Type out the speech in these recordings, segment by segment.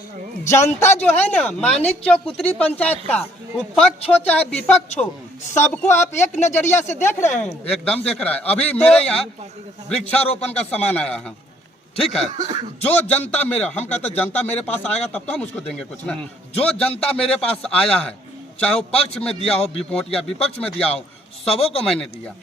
जनता जो है ना मानिक चौक उत्तरी पंचायत का, वो पक्ष हो चाहे विपक्ष हो, सबको आप एक नजरिया से देख रहे हैं। एकदम देख रहा है। अभी मेरे यहाँ वृक्षारोपण का सामान आया है, ठीक है। जो जनता हम कहते हैं जनता मेरे पास आएगा तब तो हम उसको देंगे कुछ ना। जो जनता मेरे पास आया है, चाहे वो पक्ष में दिया हो वोट या विपक्ष में दिया हो, सबों को मैंने दिया।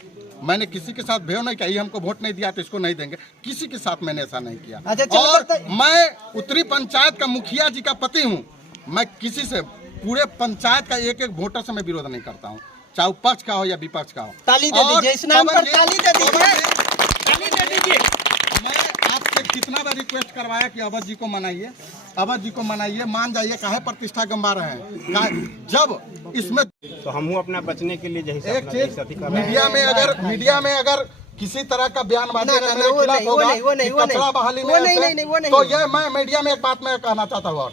मैंने किसी के साथ भेद नहीं किया, ये हमको वोट नहीं दिया तो इसको नहीं देंगे, किसी के साथ मैंने ऐसा नहीं किया। और मैं उत्तरी पंचायत का मुखिया जी का पति हूँ। मैं किसी से पूरे पंचायत का एक वोटर से मैं विरोध नहीं करता हूँ, चाहे पक्ष का हो या विपक्ष का हो। ताली दे दीजिए, इस नाम पर ताली दे दीजिए। मैं आपसे कितना बार रिक्वेस्ट करवाया कि अवध जी को मनाइए, अवध जी को मनाइए, मान जाइए, काहे प्रतिष्ठा गंवा रहे हैं। जब इसमें तो हम अपना बचने के लिए एक चीज मीडिया में अगर किसी तरह का बयानबाजी कचरा बहाली में, तो ये मैं मीडिया में एक बात मैं कहना चाहता हूँ।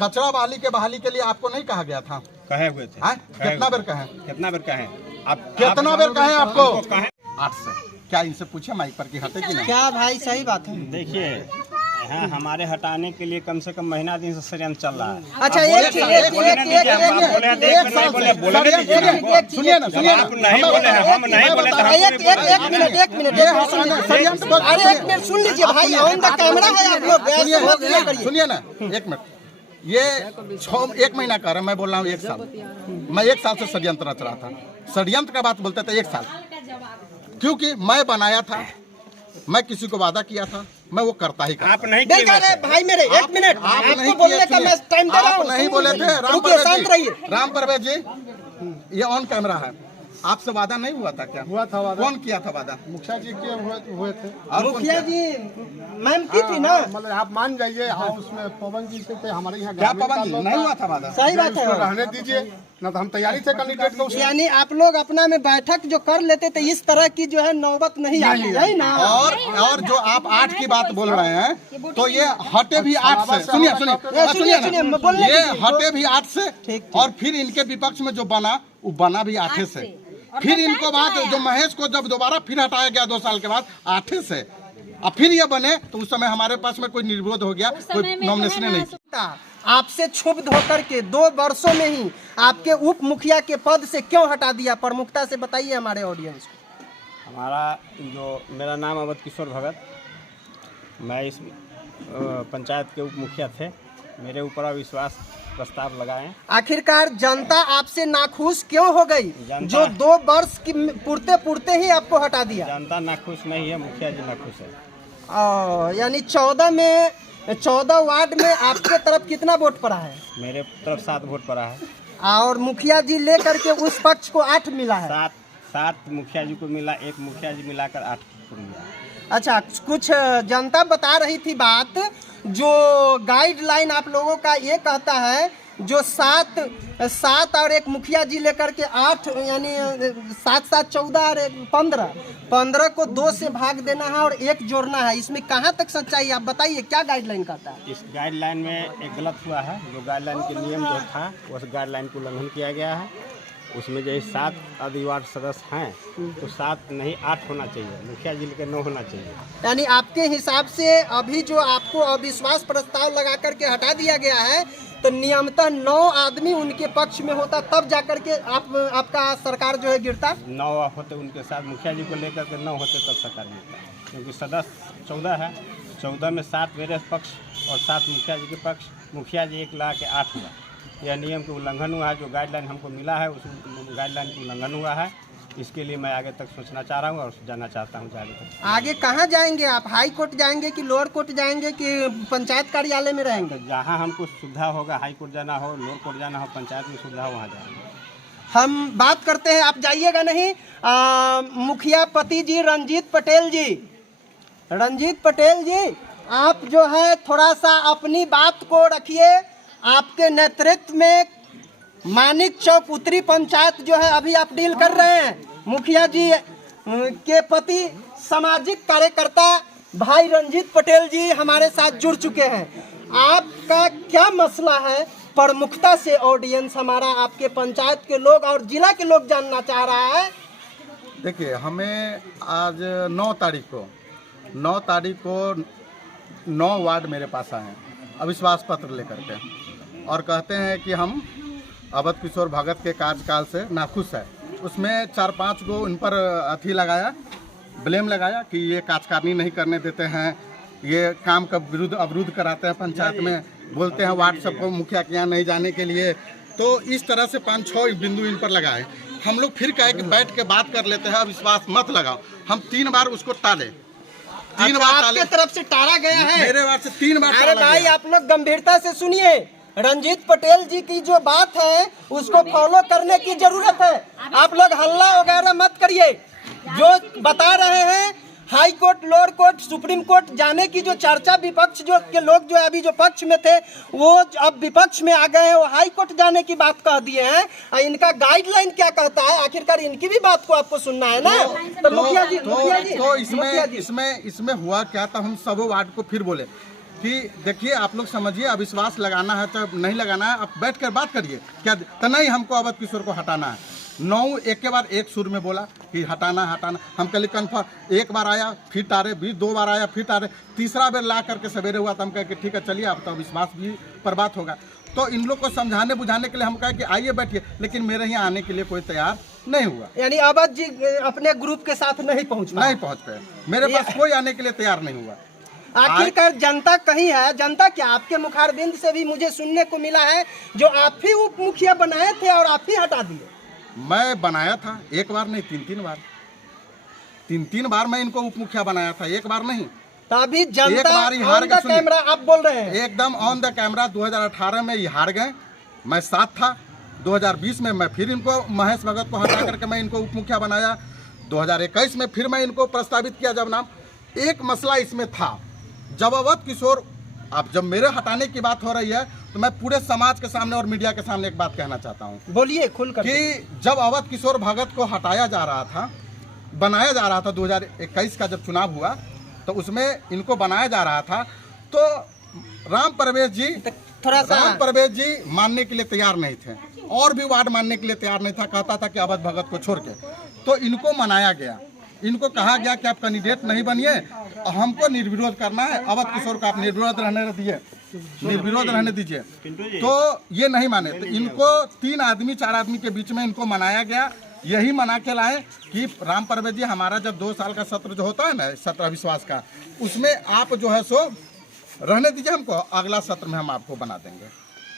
कचरा बहाली के बहाली के लिए आपको नहीं कहा गया था? कहे हुए थे। कितना बार कहे? कितना बार कहे आप? कितना बार कहे आपको? 8 से। क्या इनसे पूछे माइक पर कि हटे कि नहीं? क्या भाई सही बात है। देखिए, हमारे हटाने के लिए कम से कम महीना दिन से षड्यंत्र चल रहा है। अच्छा, सुन लीजिए भाई, ऑन द कैमरा है आप लोग, सुनिए ना 1 मिनट। ये 1 महीना कर रहा, मैं बोल रहा हूँ 1 साल। मैं 1 साल से षड्यंत्र रच रहा था। षड्यंत्र का बात बोलते थे 1 साल, क्योंकि मैं बनाया था, मैं किसी को वादा किया था, मैं वो करता ही करता। आप नहीं किए भाई मेरे, 1 मिनट आपको बोलने का मैं टाइम दे रहा हूं। नहीं बोले थे राम परवेज जी, ये ऑन कैमरा है। आपसे वादा नहीं हुआ था क्या? हुआ था वादा। कौन किया था वादा? मुखिया जी के हुए थे। मुखिया जी मैम की थी ना? मतलब आप मान जाइए, हाउस में पवन जी से हमारे यहाँ क्या पवन जी नहीं हुआ था वादा? सही बात है, रहने दीजिए ना, तो हम तैयारी थे कैंडिडेट को। यानी आप लोग अपना में बैठक जो कर लेते थे, इस तरह की जो है नौबत नहीं आती है ना। और जो आप 8 की बात बोल रहे हैं, तो ये हटे भी 8 से। सुनिए, ये हटे भी 8 से, और फिर इनके विपक्ष में जो बना, वो बना भी 8 से। फिर इनको बात जो महेश को जब दोबारा फिर हटाया गया 2 साल के बाद 8 से, अब फिर ये बने, तो उस समय हमारे पास में कोई निर्विरोध हो गया, कोई नॉमिनेशन नहीं किया। आपसे क्षुब्ध होकर के 2 वर्षों में ही आपके उप मुखिया के पद से क्यों हटा दिया? प्रमुखता से बताइए हमारे ऑडियंस को। मेरा नाम अवध किशोर भगत, मैं इस पंचायत के उप मुखिया थे। मेरे ऊपर अविश्वास प्रस्ताव लगाए। आखिरकार जनता आपसे नाखुश क्यों हो गई, जो 2 वर्ष की पूर्ते ही आपको हटा दिया? जनता नाखुश नहीं है, मुखिया जी नाखुश है। यानी 14 वार्ड में आपके तरफ कितना वोट पड़ा है? मेरे तरफ 7 वोट पड़ा है, और मुखिया जी लेकर के उस पक्ष को 8 मिला है। 7 मुखिया जी को मिला, 1 मुखिया जी मिलाकर 8 को मिला। अच्छा, कुछ जनता बता रही थी बात, जो गाइडलाइन आप लोगों का ये कहता है, जो 7 और 1 मुखिया जी लेकर के 8, यानी 7 7 14 और 15 को 2 से भाग देना है और 1 जोड़ना है। इसमें कहाँ तक सच्चाई, आप बताइए, क्या गाइडलाइन कहता है? इस गाइडलाइन में एक गलत हुआ है। जो गाइडलाइन के नियम जो था, उस गाइडलाइन को उल्लंघन किया गया है। उसमें जैसे 7 अधिवार्ड सदस्य हैं, तो 7 नहीं 8 होना चाहिए, मुखिया जी के 9 होना चाहिए। यानी आपके हिसाब से अभी जो आपको अविश्वास प्रस्ताव लगा करके हटा दिया गया है, तो नियमतः 9 आदमी उनके पक्ष में होता, तब जाकर के आपका सरकार जो है गिरता। 9 होते उनके साथ, मुखिया जी को लेकर के 9 होते तब सरकार गिरता, क्योंकि सदस्य 14 है। 14 में 7 मेरे पक्ष और 7 मुखिया जी के पक्ष, मुखिया जी 1 ला के 8 हुआ। यह नियम का उल्लंघन हुआ है। जो गाइडलाइन हमको मिला है, उस गाइडलाइन का उल्लंघन हुआ है। इसके लिए मैं आगे तक सोचना चाह रहा हूँ और जाना चाहता हूँ। आगे कहाँ जाएंगे आप? हाई कोर्ट जाएंगे कि लोअर कोर्ट जाएंगे कि पंचायत कार्यालय में रहेंगे? जहाँ हमको सुविधा होगा, हाई कोर्ट जाना हो, लोअर कोर्ट जाना हो, पंचायत में सुविधा हो, वहाँ जाएंगे। हम बात करते हैं, आप जाइएगा नहीं। मुखिया पति जी रंजीत पटेल जी, आप जो है थोड़ा सा अपनी बात को रखिए। आपके नेतृत्व में मानिक चौक उत्तरी पंचायत जो है अभी आप डील कर रहे हैं। मुखिया जी के पति सामाजिक कार्यकर्ता भाई रंजीत पटेल जी हमारे साथ जुड़ चुके हैं। आपका क्या मसला है? प्रमुखता से ऑडियंस हमारा, आपके पंचायत के लोग और जिला के लोग जानना चाह रहा है। देखिए, हमें आज 9 तारीख को 9 वार्ड मेरे पास आए हैं। अविश्वास पत्र लेकर के और कहते हैं कि हम अवध किशोर भगत के कार्यकाल से नाखुश है। उसमें 4-5 गो इन पर अथी लगाया, ब्लेम लगाया कि ये कार्यकारिणी नहीं करने देते हैं, ये काम का विरुद्ध अवरुद्ध कराते हैं, पंचायत में बोलते हैं व्हाट्सएप को मुखिया के यहाँ नहीं जाने के लिए। तो इस तरह से 5-6 बिंदु इन पर लगाए। हम लोग फिर कहे कि बैठ के बात कर लेते हैं, अविश्वास मत लगाओ। हम 3 बार उसको टाले, 3 बार टाले। आपके तरफ से टाला गया है? मेरे बार से 3 बार अरे टाला भाई गया। आप लोग गंभीरता से सुनिए, रंजीत पटेल जी की जो बात है उसको फॉलो करने की जरूरत है। आप लोग हल्ला वगैरह मत करिए। जो बता रहे हैं high court, lower court, supreme court जाने की जो चर्चा विपक्ष जो के लोग जो अभी जो पक्ष में थे वो अब विपक्ष में आ गए हैं, वो हाई कोर्ट जाने की बात कह दिए हैं। और इनका गाइडलाइन क्या कहता है, आखिरकार इनकी भी बात को आपको सुनना है ना। तो मुखिया जी, इसमें हुआ क्या था, हम सब वार्ड को फिर बोले कि देखिए आप लोग समझिए, अविश्वास लगाना है तो नहीं लगाना है, आप बैठ कर बात करिए। क्या तो नहीं, हमको अवध किशोर को हटाना है। 9 एक के बाद एक सुर में बोला कि हटाना। हम कल कन्फर्म, एक बार आया फिर टारे, 2 बार आया फिर टारे, तीसरा बार ला करके सवेरे हुआ तो हम कहे कि ठीक है चलिए, अब तो विश्वास भी पर बात होगा। तो इन लोग को समझाने बुझाने के लिए हम कहे कि आइए बैठिए, लेकिन मेरे यहाँ आने के लिए कोई तैयार नहीं हुआ। यानी अवध जी अपने ग्रुप के साथ नहीं पहुँच पाए, मेरे पास कोई आने के लिए तैयार नहीं हुआ। आखिरकार जनता कहीं है, जनता क्या आपके मुखारबिंद से भी मुझे सुनने को मिला है जो आप ही उप मुखिया बनाए थे और आप ही हटा दिए। मैं बनाया था, एक बार नहीं 3-3 बार, 3-3 बार मैं इनको उप मुखिया बनाया था, एक बार नहीं। तो अभी जनता एक बार ही हार गए, कैमरा आप बोल रहे हैं एकदम ऑन द कैमरा। 2018 में ये हार गए, मैं साथ था। 2020 में मैं फिर इनको महेश भगत को हटा करके मैं इनको उप मुखिया बनाया। 2021 में फिर मैं इनको प्रस्तावित किया जब नाम। एक मसला इसमें था, जब अवध किशोर, अब जब मेरे हटाने की बात हो रही है तो मैं पूरे समाज के सामने और मीडिया के सामने एक बात कहना चाहता हूँ। बोलिए खुलकर। कि जब अवध किशोर भगत को हटाया जा रहा था, बनाया जा रहा था, 2021 का जब चुनाव हुआ तो उसमें इनको बनाया जा रहा था, तो राम प्रवेश जी मानने के लिए तैयार नहीं थे, और भी वार्ड मानने के लिए तैयार नहीं था। कहता था कि अवध भगत को छोड़ के, तो इनको मनाया गया। इनको कहा गया कि आप कैंडिडेट नहीं बनिए, हमको निर्विरोध करना है, अवध किशोर को आप निर्विरोध रहने दीजिए। तो ये नहीं माने, तो इनको 3 आदमी 4 आदमी के बीच में इनको मनाया गया। यही मना के लाए कि राम प्रवेश जी, हमारा जब 2 साल का सत्र जो होता है ना, सत्र अविश्वास का, उसमें आप जो है सो रहने दीजिए, हमको अगला सत्र में हम आपको बना देंगे।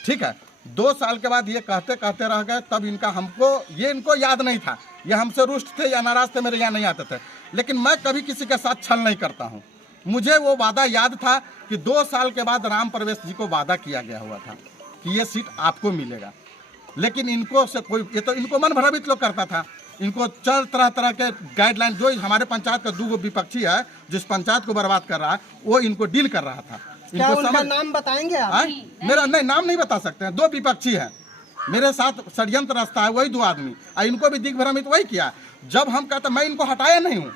ठीक है, 2 साल के बाद ये कहते कहते रह गए। तब इनको याद नहीं था, ये हमसे रुष्ट थे या नाराज थे, मेरे यहाँ नहीं आते थे। लेकिन मैं कभी किसी के साथ छल नहीं करता हूँ। मुझे वो वादा याद था कि 2 साल के बाद राम प्रवेश जी को वादा किया गया हुआ था कि ये सीट आपको मिलेगा। लेकिन इनको से कोई, ये तो इनको मन भ्रमित लोग करता था। इनको तरह तरह के गाइडलाइन, जो हमारे पंचायत का 2 विपक्षी है जिस पंचायत को बर्बाद कर रहा है, वो इनको डील कर रहा था। क्या उनका नाम बताएंगे आप? मेरा नहीं, नाम नहीं बता सकते हैं। 2 विपक्षी हैं, मेरे साथ षड्यंत्र रचता है वही 2 आदमी, और इनको भी दिग्भ्रमित वही किया। जब हम कहते, मैं इनको हटाया नहीं हूँ,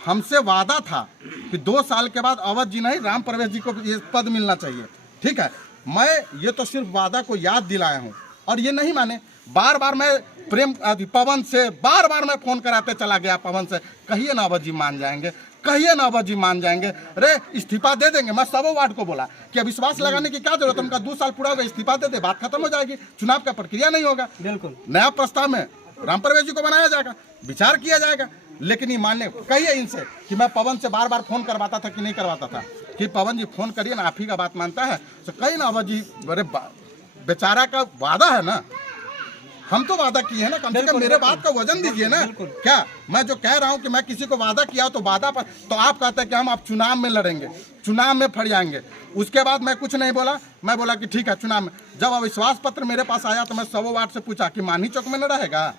हमसे वादा था कि 2 साल के बाद अवध जी नहीं, राम प्रवेश जी को ये पद मिलना चाहिए। ठीक है, मैं ये तो सिर्फ वादा को याद दिलाया हूँ और ये नहीं माने। बार बार मैं पवन से बार मैं फोन कराते चला गया, पवन से, कहिए ना अवध जी मान जाएंगे, कहिए ना अवध जी मान जाएंगे। अरे इस्तीफा दे देंगे। मैं सब वार्ड को बोला कि विश्वास लगाने की क्या जरूरत है, उनका 2 साल पूरा होगा, इस्तीफा दे दे, बात खत्म हो जाएगी, चुनाव का प्रक्रिया नहीं होगा। बिल्कुल, नया प्रस्ताव में राम प्रवेश जी को बनाया जाएगा, विचार किया जाएगा। लेकिन ये मानने, कहिए इनसे कि मैं पवन से बार फोन करवाता था कि नहीं करवाता था, कि पवन जी फोन करिए ना, आप ही का बात मानता है तो कही ना अवध जी, अरे बेचारा का वादा है ना, हम तो वादा किए हैं ना, कम से कम मेरे बात का वजन दीजिए ना। क्या मैं जो कह रहा हूं कि मैं किसी को वादा किया तो वादा पर, तो आप कहते हैं कि हम आप चुनाव में लड़ेंगे, चुनाव में फट जाएंगे। उसके बाद मैं कुछ नहीं बोला, मैं बोला कि ठीक है चुनाव में। जब अविश्वास पत्र मेरे पास आया तो मैं 100 वार्ड से पूछा कि मानी चौक में न रहेगा,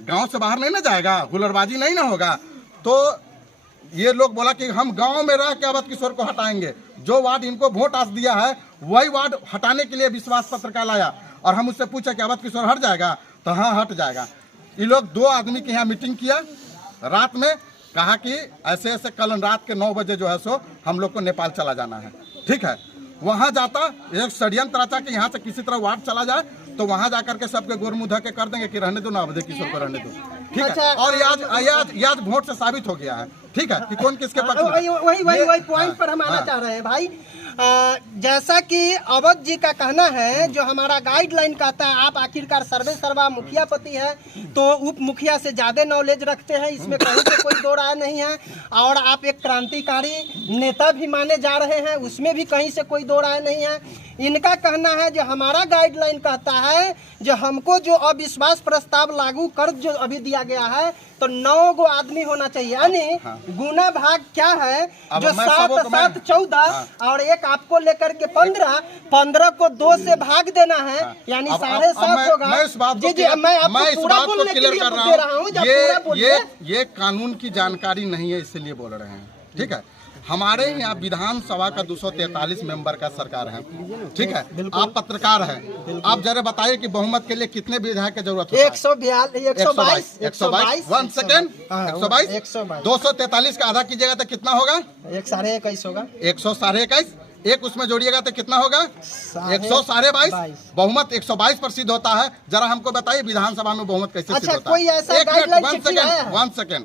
गांव से बाहर नहीं ना जाएगा, हुलड़बाजी नहीं ना होगा। तो ये लोग बोला कि हम गांव में रह के अवध किशोर को हटाएंगे। जो वार्ड इनको वोट आज दिया है वही वार्ड हटाने के लिए विश्वास पत्र का लाया, और हम उससे पूछा कि अवध किशोर हट जाएगा, तो हाँ हट जाएगा। ये लोग 2 आदमी के यहाँ मीटिंग किया रात में, कहा कि ऐसे ऐसे कल रात के 9 बजे जो है सो हम लोग को नेपाल चला जाना है। ठीक है, वहाँ जाता एक षड्यंत्र रचा कि यहाँ से किसी तरह वार्ड चला जाए, तो वहाँ जाकर के सबके गोर मुँह धके कर देंगे कि रहने दो ना अवध किशोर को रहने दो। ठीक है, और आज वोट से साबित हो गया है। ठीक है, कि कौन किसके पक्ष में। वही पॉइंट पर हम आना चाह रहे हैं भाई। जैसा कि अवध जी का कहना है, जो हमारा गाइडलाइन कहता है, आप आखिरकार सर्वे सर्वा मुखियापति है तो उप मुखिया से ज़्यादा नॉलेज रखते हैं, इसमें कहीं से कोई दो राय नहीं है। और आप एक क्रांतिकारी नेता भी माने जा रहे हैं, उसमें भी कहीं से कोई दो राय नहीं है। इनका कहना है जो हमारा गाइडलाइन कहता है, जो हमको जो अविश्वास प्रस्ताव लागू कर जो अभी दिया गया है तो 9 गो आदमी होना चाहिए, यानी गुना भाग क्या है जो 7 14 और एक आपको लेकर के 15 को 2 से भाग देना है, यानी 7.5 होगा। मैं इस बात जी जी, मैं आपको पूरा बोलने के लिए दे रहा हूँ। ये कानून की जानकारी नहीं है, इसलिए बोल रहे हैं। ठीक है, हमारे यहाँ विधानसभा का 243 मेंबर का सरकार है। ठीक है, आप पत्रकार हैं, आप जरा बताइए कि बहुमत के लिए कितने विधायक की जरूरत है? 122 122 सेकेंड 122 243 का आधा कीजिएगा तो कितना होगा? 121 होगा। 121 एक उसमें जोड़िएगा तो कितना होगा? 122 बहुमत 122 पर सिद्ध होता है। जरा हमको बताइए विधानसभा में बहुमत कैसे सिद्ध होता है? 1 सेकेंड,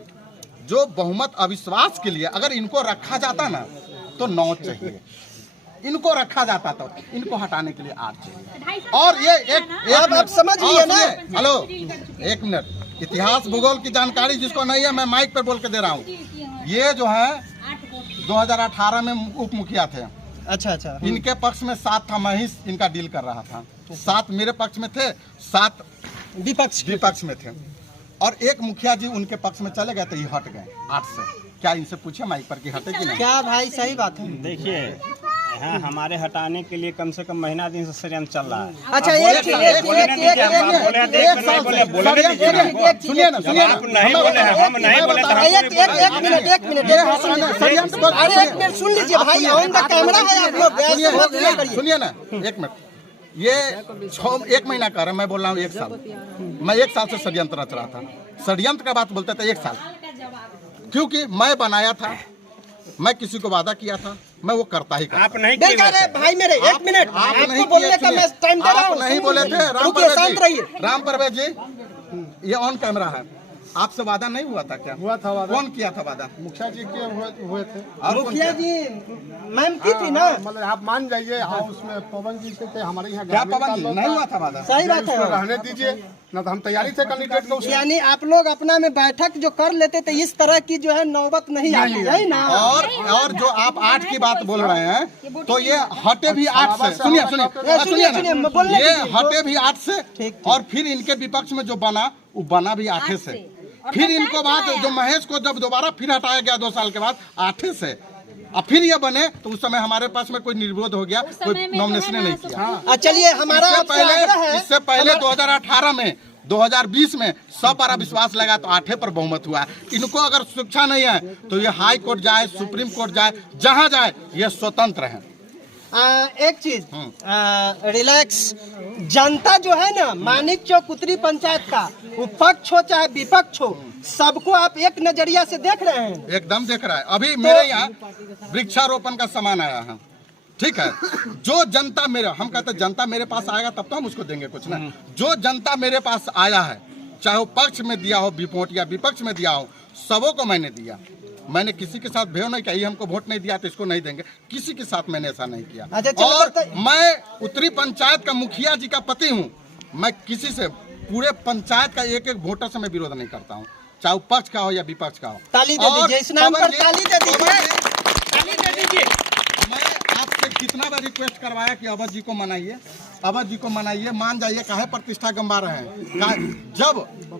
जो बहुमत अविश्वास के लिए अगर इनको रखा जाता ना तो 9 चाहिए, इनको रखा जाता तो इनको हटाने के लिए 8 चाहिए। और ये एक आप समझ लिए ना? हेलो, 1 मिनट, इतिहास भूगोल की जानकारी जिसको नहीं है मैं माइक पर बोल के दे रहा हूँ। ये जो है 2018 में उप मुखिया थे। अच्छा, इनके पक्ष में 7 था, मैं ही इनका डील कर रहा था। 7 मेरे पक्ष में थे, 7 विपक्ष में थे। और एक मुखिया जी उनके पक्ष में चले गए तो ये हट गए 8 से। क्या इनसे पूछे माइक पर कि हटे कि नहीं? क्या भाई, सही बात है। देखिए, यहाँ हमारे हटाने के लिए कम से कम महीना दिन से षड्यंत्र चल रहा है। अच्छा, सुनिए ना, आप नहीं बोले हैं, हम नहीं बोले तो एक मिनट सुन लीजिए भाई, ऑन द कैमरा है आप लोग। सुनिए ना, 1 मिनट, ये 1 महीना कर रहा है, मैं बोल रहा हूँ 1 साल। मैं 1 साल से षड्यंत्र रच रहा था। षड्यंत्र का बात बोलते थे 1 साल, क्योंकि मैं बनाया था, मैं किसी को वादा किया था, मैं वो करता ही करता। आप नहीं किए भाई मेरे 1 मिनट, आपको बोलने का मैं टाइम दे रहा हूँ। आप नहीं बोले थे। राम परवेज जी, ये ऑन कैमरा है, आपसे वादा नहीं हुआ था क्या? हुआ था वादा। कौन किया था वादा? मुखिया जी के हुए थे। मुखिया जी मैम की थी ना? मतलब आप मान जाइए, हाउस में पवन जी से थे, हमारे यहाँ क्या पवन जी नहीं हुआ था वादा? सही बात है, रहने दीजिए ना, तो हम तैयारी से कैंडिडेट को। यानी आप लोग अपना में बैठक जो कर लेते थे, इस तरह की जो है नौबत नहीं आती है ना। और जो आप 8 की बात बोल रहे हैं तो ये हटे भी 8 से। सुनिए ना, ये हटे भी 8 से, और फिर इनके विपक्ष में जो बना वो बना भी 8 से। फिर इनको बाद जो महेश को जब दोबारा फिर हटाया गया 2 साल के बाद 8 से, और फिर ये बने तो उस समय हमारे पास में कोई निर्विरोध हो गया, कोई नॉमिनेशन नहीं किया। चलिए, हमारा इससे पहले 2018 में 2020 में 100 पर विश्वास लगा तो 8 पर बहुमत हुआ। इनको अगर शिक्षा नहीं है तो ये हाई कोर्ट जाए, सुप्रीम कोर्ट जाए, जहां जाए ये स्वतंत्र है। एक चीज, रिलैक्स, जनता जो है ना, मानिक चौक उत्तरी पंचायत का, वो पक्ष हो चाहे विपक्ष हो, सबको आप एक नजरिया से देख रहे हैं। एकदम देख रहा है। अभी मेरे यहाँ वृक्षारोपण का सामान आया है। ठीक है, जो जनता मेरे, हम कहते हैं जनता मेरे पास आएगा तब तो हम उसको देंगे कुछ ना। जो जनता मेरे पास आया है, चाहे वो पक्ष में दिया हो वोट या विपक्ष में दिया हो, सबों को मैंने दिया। मैंने किसी के साथ भेद नहीं किया, ये हमको वोट नहीं दिया तो इसको नहीं देंगे, किसी के साथ मैंने ऐसा नहीं किया। और मैं उत्तरी पंचायत का मुखिया जी का पति हूँ। मैं किसी से, पूरे पंचायत का एक वोटर से मैं विरोध नहीं करता हूँ, चाहे पक्ष का हो या विपक्ष का हो। ताली दे दीजिए, इस नाम पर ताली दे दीजिए। मैं आपसे कितना बार रिक्वेस्ट करवाया कि अवध जी को मनाइए, अवध जी को मनाइए, मान जाइए, काहे प्रतिष्ठा गंवा रहे हैं। जब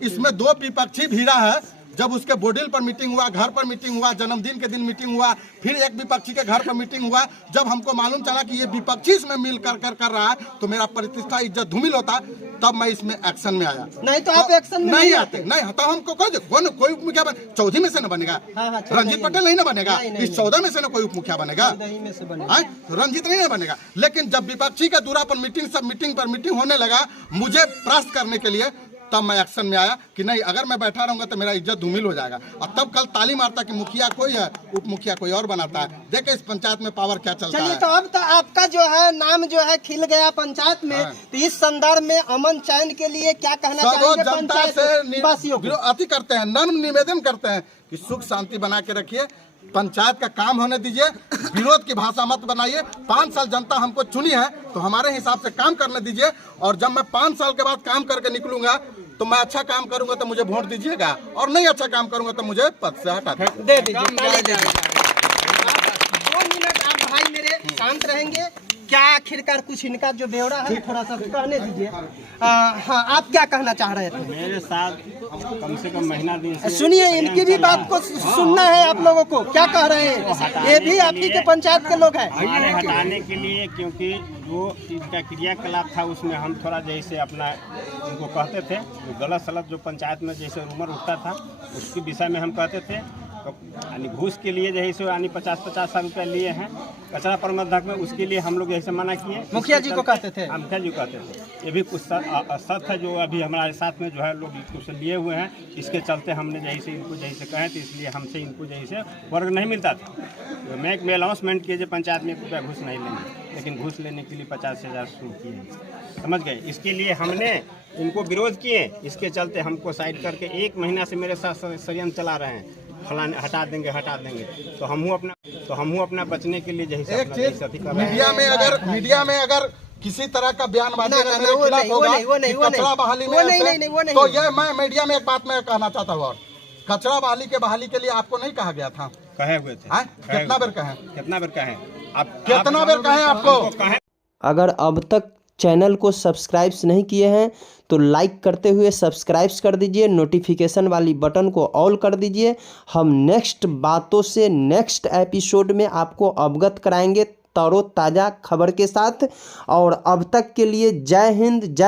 इसमें 2 विपक्षी भिड़ा है, जब उसके बोडिल पर मीटिंग हुआ, घर पर मीटिंग हुआ, जन्मदिन के दिन मीटिंग हुआ, फिर एक विपक्षी के घर पर मीटिंग हुआ, जब हमको मालूम चला कि ये विपक्षी इसमें मिल कर रहा है तो मेरा प्रतिष्ठा इज्जत धूमिल होता, तब मैं इसमें एक्शन में आया। नहीं तो आप एक्शन में नहीं आते, नहीं तो हमको कोई उप मुखिया चौधरी में से न बनेगा। रंजीत पटेल नहीं ना बनेगा, इस 14 में से न कोई उप मुखिया बनेगा, रंजीत नहीं बनेगा। लेकिन जब विपक्षी के दूरा पर मीटिंग, सब मीटिंग पर मीटिंग होने लगा, मुझे प्रश्न करने के लिए, तब मैं एक्शन में आया कि नहीं, अगर मैं बैठा रहूंगा तो मेरा इज्जत धूमिल हो जाएगा। और तब कल ताली मारता कि मुखिया कोई है, उप मुखिया कोई और बनाता है। देखे इस पंचायत में पावर क्या चलता है। तो अब तो आपका जो है नाम जो है खिल गया पंचायत में। तो इस संदर्भ में अमन चैन के लिए क्या कहना चाहिए? जनता से अति करते हैं, नम्र निवेदन करते हैं कि सुख शांति बना के रखिए। पंचायत का काम होने दीजिए, विरोध की भाषा मत बनाइए। 5 साल जनता हमको चुनी है तो हमारे हिसाब से काम करने दीजिए, और जब मैं 5 साल के बाद काम करके निकलूंगा तो मैं अच्छा काम करूंगा तो मुझे वोट दीजिएगा, और नहीं अच्छा काम करूंगा तो मुझे पद से हटा दीजिए। दे दीजिए, ताली दे दीजिए। 2 मिनट आप भाई मेरे शांत रहेंगे क्या? आखिरकार कुछ इनका जो ब्यौरा है थोड़ा सा कहने दीजिए। हाँ, आप क्या कहना चाह रहे थे? मेरे साथ कम से कम महीना दिन से सुनिए, इनकी भी बात को सुनना है आप लोगों को। क्या कह रहे हैं? ये भी आपकी के पंचायत के लोग हैं। हमारे हटाने के लिए, क्योंकि जो इनका क्रियाकलाप था उसमें हम थोड़ा जैसे अपना उनको कहते थे, जो गलत सलत जो पंचायत में जैसे रूमर उठता था उसके विषय में हम कहते थे। तो यानी घूस के लिए जैसे यानी 50-50 रुपया लिए हैं कचरा प्रबंधक में, उसके लिए हम लोग जैसे मना किए। मुखिया जी को कहते थे? मुखिया जी कहते थे। ये भी कुछ सत्य है जो अभी हमारे साथ में जो है लोग इसको लिए हुए हैं। इसके चलते हमने जैसे इनको जैसे कहे तो इसलिए हमसे इनको जैसे वर्ग नहीं मिलता था। तो मैं एक अनाउंसमेंट किए जो पंचायत में 1 रुपया घूस नहीं लेंगे, लेकिन घूस लेने के लिए 50,000 शुरू किए, समझ गए। इसके लिए हमने इनको विरोध किए। इसके चलते हमको साइड करके 1 महीना से मेरे साथ षड्यंत्र चला रहे हैं, फलाने हटा देंगे हटा देंगे। तो हमहू अपना बचने के लिए जैसे एक चीज मीडिया में अगर किसी तरह का बयानबाजी अगर मेरे खिलाफ होगा कि कचरा बहाली में ऐसे, तो ये मैं मीडिया में एक बात मैं कहना चाहता हूँ, और कचरा बहाली के बहाली के लिए आपको नहीं कहा गया था? कहे हुए थे। कितना बार कहे? कितना बार कहे? कितना बार कहे आपको? अगर अब तक चैनल को सब्सक्राइब नहीं किए हैं तो लाइक करते हुए सब्सक्राइब कर दीजिए, नोटिफिकेशन वाली बटन को ऑल कर दीजिए। हम नेक्स्ट बातों से नेक्स्ट एपिसोड में आपको अवगत कराएंगे तरोताज़ा खबर के साथ। और अब तक के लिए जय हिंद, जय